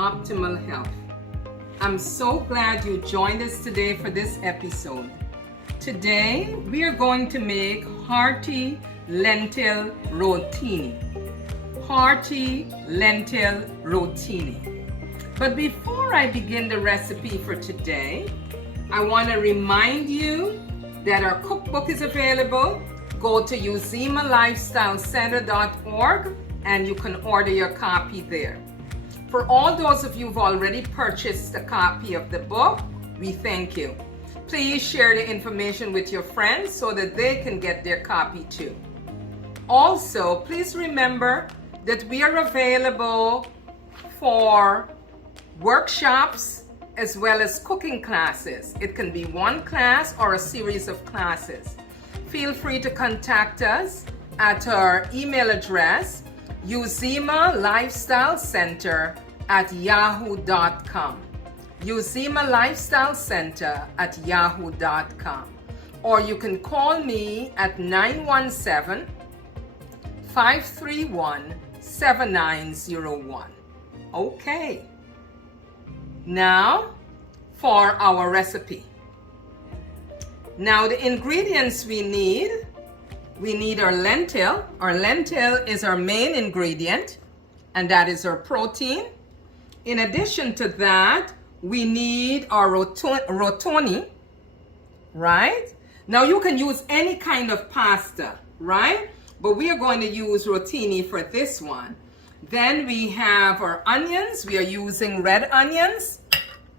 optimal health. I'm so glad you joined us today for this episode. Today, we are going to make hearty lentil rotini. Hearty lentil rotini. But before I begin the recipe for today, I want to remind you that our cookbook is available. Go to uzimalifestylecenter.org and you can order your copy there. For all those of you who've already purchased a copy of the book, we thank you. Please share the information with your friends so that they can get their copy too. Also, please remember that we are available for workshops as well as cooking classes. It can be one class or a series of classes. Feel free to contact us at our email address, uzimalifestylecenter@yahoo.com. uzimalifestylecenter@yahoo.com. Or you can call me at 917-531-7901. Okay. Now for our recipe. Now the ingredients we need our lentil. Our lentil is our main ingredient, and that is our protein. In addition to that, we need our rotini, right? Now you can use any kind of pasta, right? But we are going to use rotini for this one. Then we have our onions. We are using red onions.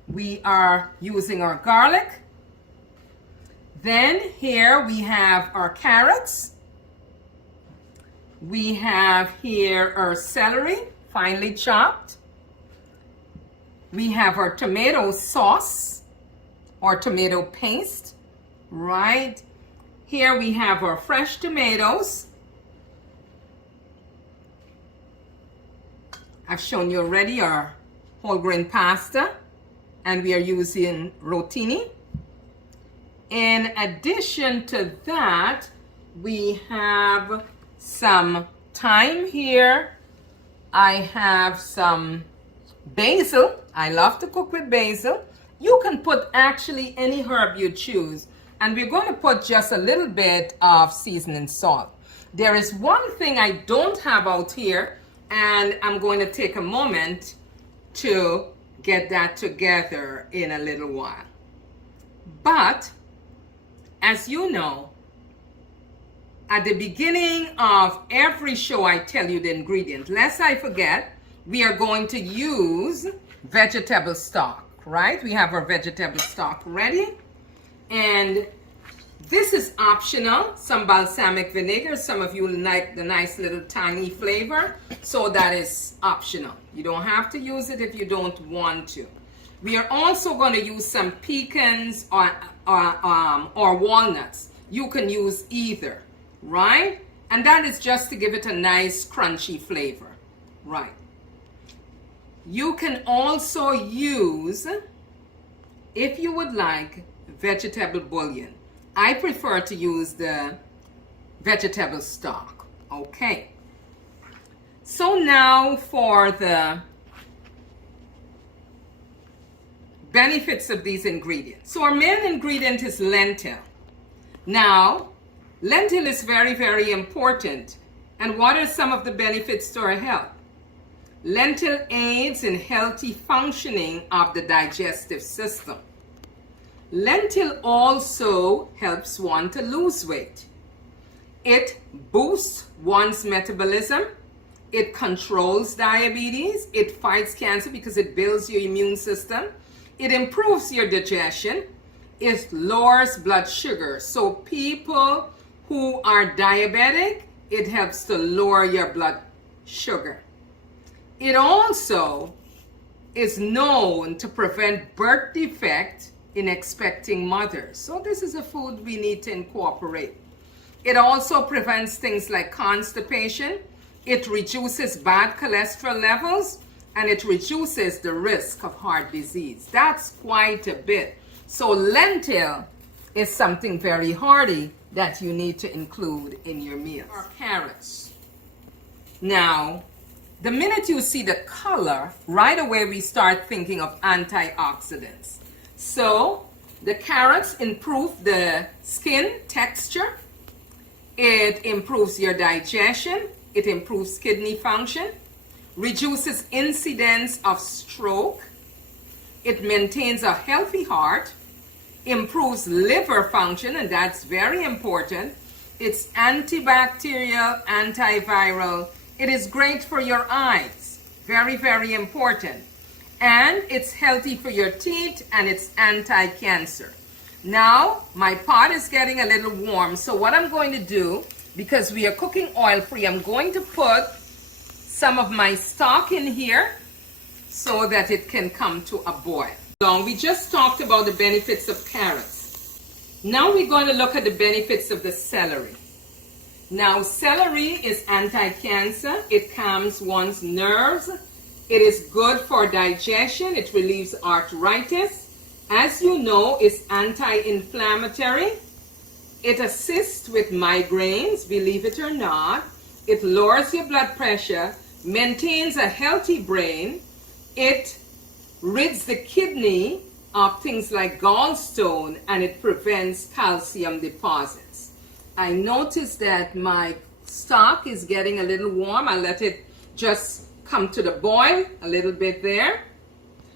We are using our garlic. Then here we have our carrots. We have here our celery, finely chopped. We have our tomato sauce or tomato paste, right? Here we have our fresh tomatoes. I've shown you already our whole grain pasta, and we are using rotini. In addition to that, we have some thyme here. I have some basil. I love to cook with basil. You can put actually any herb you choose. And we're going to put just a little bit of seasoning salt. There is one thing I don't have out here, and I'm going to take a moment to get that together in a little while. But as you know, at the beginning of every show, I tell you the ingredients. Lest I forget, we are going to use vegetable stock, right? We have our vegetable stock ready. And this is optional. Some balsamic vinegar. Some of you like the nice little tangy flavor. So that is optional. You don't have to use it if you don't want to. We are also going to use some pecans or walnuts. You can use either, right? And that is just to give it a nice crunchy flavor, right? You can also use, if you would like, vegetable bouillon. I prefer to use the vegetable stock, okay? So now for the benefits of these ingredients. So our main ingredient is lentil. Now, lentil is very, very important. And what are some of the benefits to our health? Lentil aids in healthy functioning of the digestive system. Lentil also helps one to lose weight. It boosts one's metabolism. It controls diabetes. It fights cancer because it builds your immune system. It improves your digestion. It lowers blood sugar. So people who are diabetic, it helps to lower your blood sugar. It also is known to prevent birth defect in expecting mothers. So this is a food we need to incorporate. It also prevents things like constipation. It reduces bad cholesterol levels, and it reduces the risk of heart disease. That's quite a bit. So lentil is something very hearty that you need to include in your meals. Our carrots. Now, The minute you see the color, right away we start thinking of antioxidants. So the carrots improve the skin texture. It improves your digestion. It improves kidney function, reduces incidence of stroke. It maintains a healthy heart, improves liver function, and that's very important. It's antibacterial, antiviral. It is great for your eyes. Very, very important. And it's healthy for your teeth, and it's anti-cancer. Now, my pot is getting a little warm, so what I'm going to do, because we are cooking oil-free, I'm going to put some of my stock in here so that it can come to a boil. So we just talked about the benefits of carrots. Now we're going to look at the benefits of the celery. Now, celery is anti-cancer. It calms one's nerves. It is good for digestion. It relieves arthritis. As you know, it's anti-inflammatory. It assists with migraines, believe it or not. It lowers your blood pressure, maintains a healthy brain. It rids the kidney of things like gallstone, and it prevents calcium deposits. I noticed that my stock is getting a little warm. I'll let it just come to the boil a little bit there.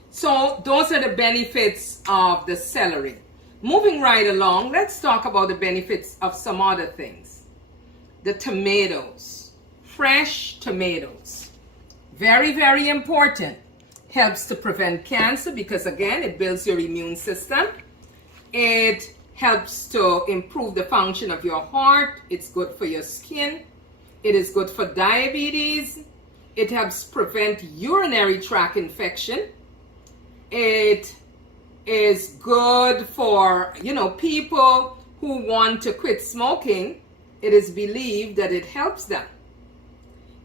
So those are the benefits of the celery. Moving right along, let's talk about the benefits of some other things. The tomatoes, fresh tomatoes. Very, very important. Helps to prevent cancer because, again, it builds your immune system. It helps to improve the function of your heart. It's good for your skin. It is good for diabetes. It helps prevent urinary tract infection. It is good for, people who want to quit smoking. It is believed that it helps them.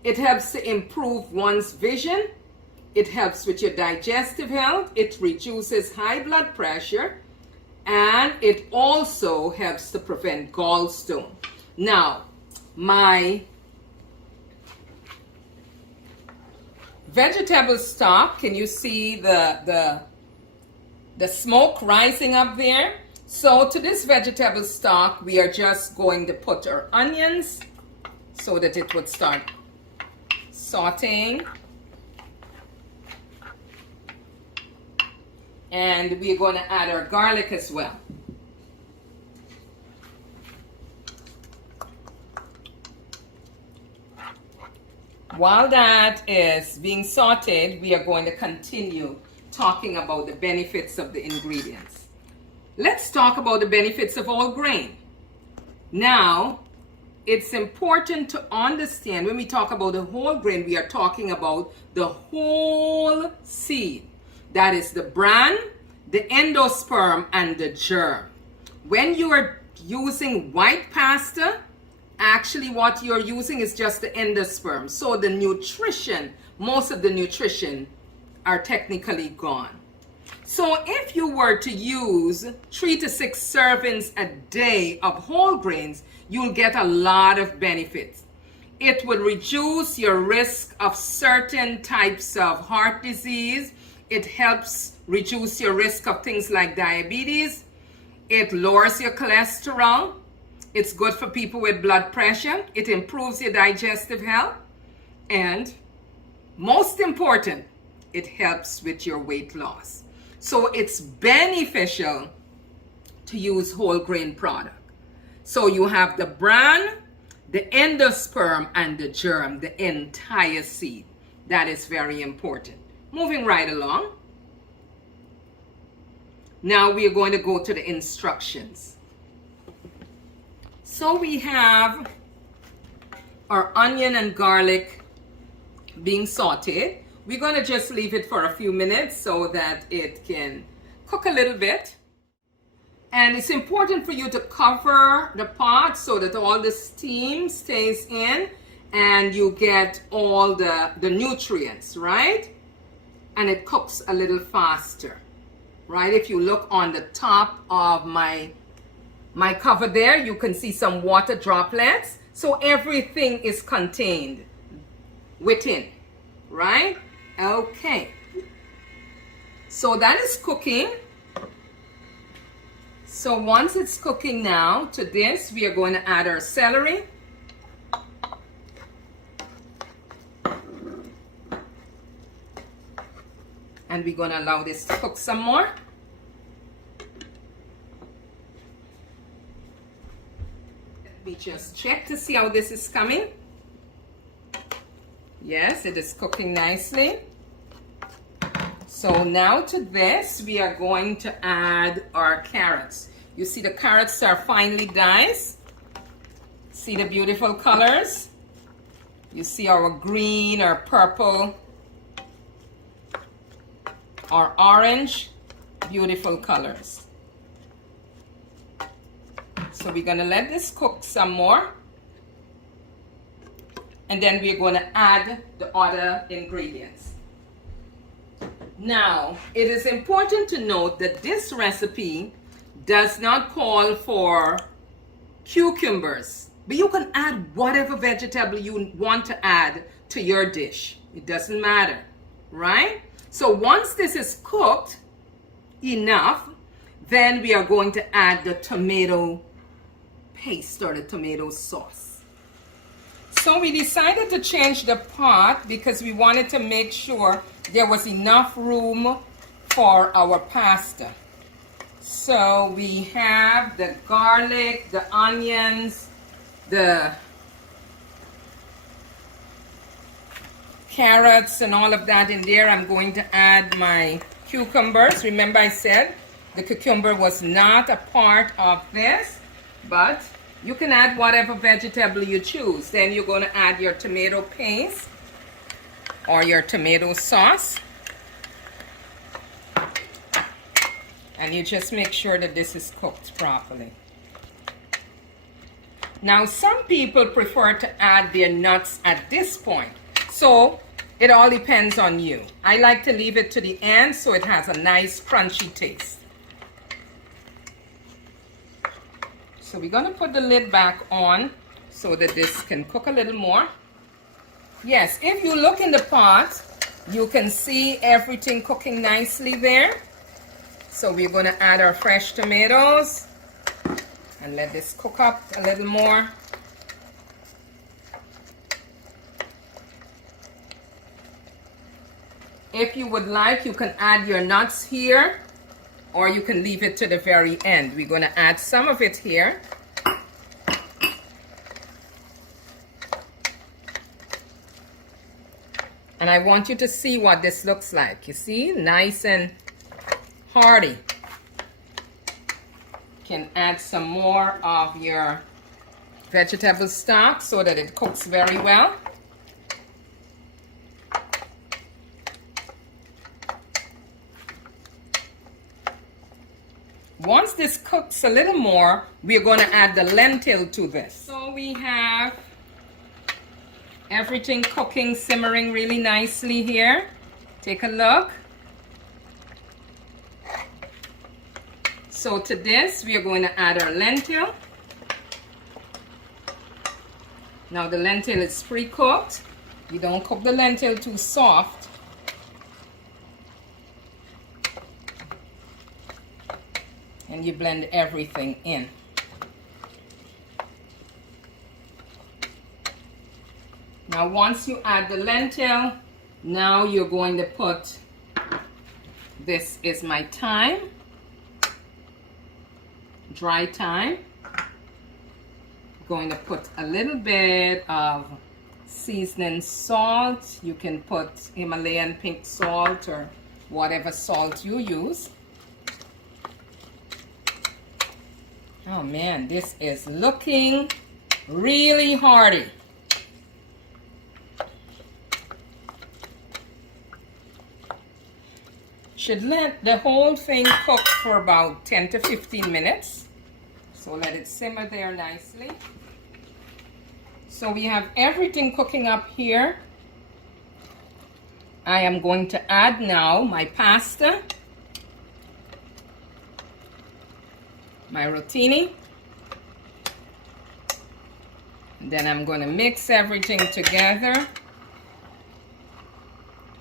It helps to improve one's vision. It helps with your digestive health. It reduces high blood pressure. And it also helps to prevent gallstone. Now, my vegetable stock, can you see the smoke rising up there? So to this vegetable stock, we are just going to put our onions so that it would start sauteing. And we're going to add our garlic as well. While that is being sauteed, we are going to continue talking about the benefits of the ingredients. Let's talk about the benefits of all grain. Now, it's important to understand when we talk about the whole grain, we are talking about the whole seed. That is the bran, the endosperm, and the germ. When you are using white pasta, actually what you're using is just the endosperm. So the nutrition, most of the nutrition are technically gone. So if you were to use 3 to 6 servings a day of whole grains, you'll get a lot of benefits. It will reduce your risk of certain types of heart disease. It helps reduce your risk of things like diabetes. It lowers your cholesterol. It's good for people with blood pressure. It improves your digestive health. And most important, it helps with your weight loss. So it's beneficial to use whole grain product. So you have the bran, the endosperm, and the germ, the entire seed. That is very important. Moving right along. Now we are going to go to the instructions. So we have our onion and garlic being sauteed. We're going to just leave it for a few minutes so that it can cook a little bit. And it's important for you to cover the pot so that all the steam stays in and you get all the nutrients, right? And it cooks a little faster, right? If you look on the top of my cover there, you can see some water droplets. So everything is contained within. right? Okay. So that is cooking. So once it's cooking now, to this we are going to add our celery. And we're going to allow this to cook some more. Let me just check to see how this is coming. Yes, it is cooking nicely. So now to this, we are going to add our carrots. You see the carrots are finely diced. See the beautiful colors? You see our green, our purple, our orange, beautiful colors. So we're gonna let this cook some more. And then we're gonna add the other ingredients. Now, it is important to note that this recipe does not call for cucumbers, but you can add whatever vegetable you want to add to your dish. It doesn't matter, right? So once this is cooked enough, then we are going to add the tomato paste or the tomato sauce. So we decided to change the pot because we wanted to make sure there was enough room for our pasta. So we have the garlic, the onions, the carrots and all of that in there. I'm going to add my cucumbers. Remember I said the cucumber was not a part of this, but you can add whatever vegetable you choose. Then you're going to add your tomato paste or your tomato sauce. And you just make sure that this is cooked properly. Now, some people prefer to add their nuts at this point. So it all depends on you. I like to leave it to the end so it has a nice crunchy taste. So we're going to put the lid back on so that this can cook a little more. Yes, if you look in the pot, you can see everything cooking nicely there. So we're going to add our fresh tomatoes and let this cook up a little more. If you would like, you can add your nuts here, or you can leave it to the very end. We're going to add some of it here. And I want you to see what this looks like. You see, nice and hearty. You can add some more of your vegetable stock so that it cooks very well. Once this cooks a little more, we're going to add the lentil to this. So we have everything cooking, simmering really nicely here. Take a look. So to this, we are going to add our lentil. Now the lentil is pre-cooked. You don't cook the lentil too soft. And you blend everything in. Now once you add the lentil, now you're going to put, this is my thyme, dry thyme. Going to put a little bit of seasoning salt. You can put Himalayan pink salt or whatever salt you use. Oh man, this is looking really hearty. Should let the whole thing cook for about 10 to 15 minutes. So let it simmer there nicely. So we have everything cooking up here. I am going to add now my pasta, my rotini. And then I'm going to mix everything together.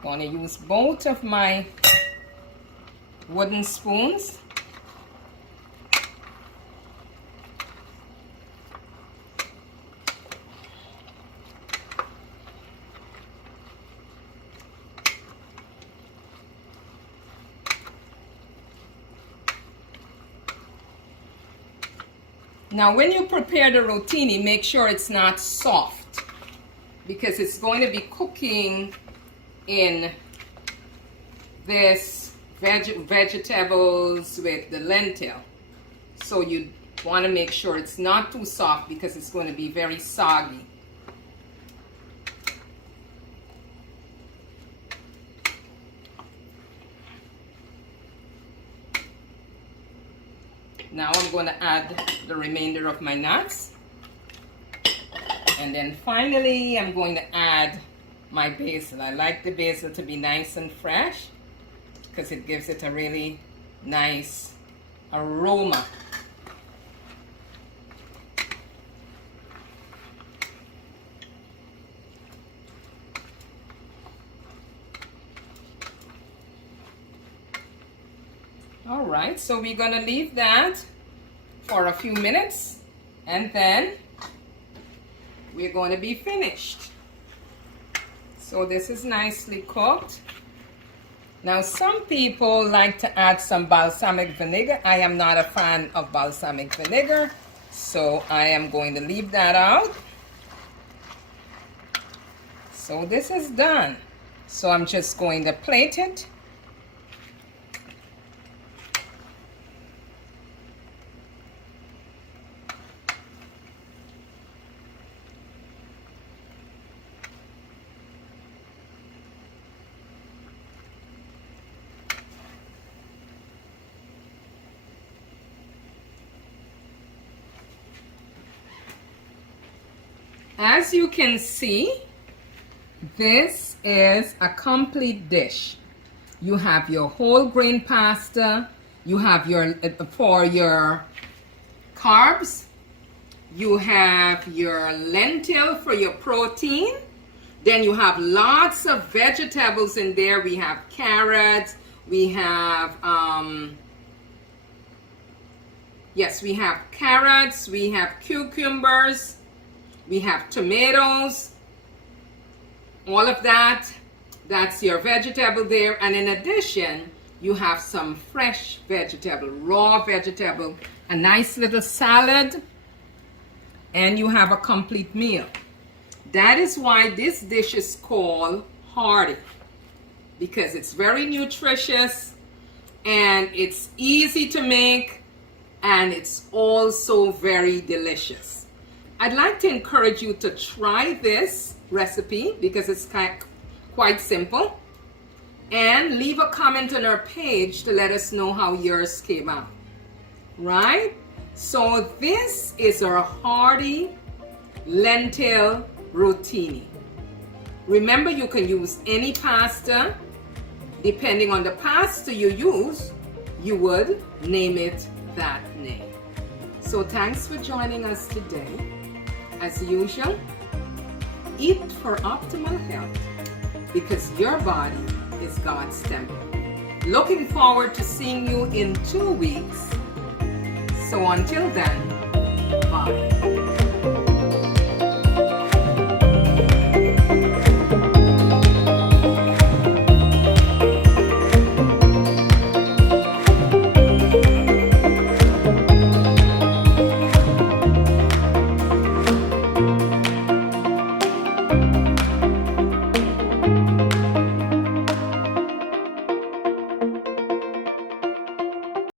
Going to use both of my wooden spoons. Now when you prepare the rotini, make sure it's not soft because it's going to be cooking in this vegetables with the lentil. So you want to make sure it's not too soft because it's going to be very soggy. Now I'm going to add the remainder of my nuts. And then finally, I'm going to add my basil. I like the basil to be nice and fresh because it gives it a really nice aroma. All right, so we're gonna leave that for a few minutes and then we're going to be finished. So this is nicely cooked. Now some people like to add some balsamic vinegar. I am not a fan of balsamic vinegar, so I am going to leave that out. So this is done. So I'm just going to plate it. As you can see, this is a complete dish. You have your whole grain pasta, you have your, for your carbs, you have your lentil for your protein, then you have lots of vegetables in there. We have carrots, we have, we have carrots, we have cucumbers, we have tomatoes, all of that. That's your vegetable there. And in addition, you have some fresh vegetable, raw vegetable, a nice little salad, and you have a complete meal. That is why this dish is called Hearty, because it's very nutritious and it's easy to make and it's also very delicious. I'd like to encourage you to try this recipe because it's quite simple, and leave a comment on our page to let us know how yours came out. Right? So this is our hearty lentil rotini. Remember, you can use any pasta. Depending on the pasta you use, you would name it that name. So thanks for joining us today. As usual, eat for optimal health because your body is God's temple. Looking forward to seeing you in 2 weeks. So until then, bye.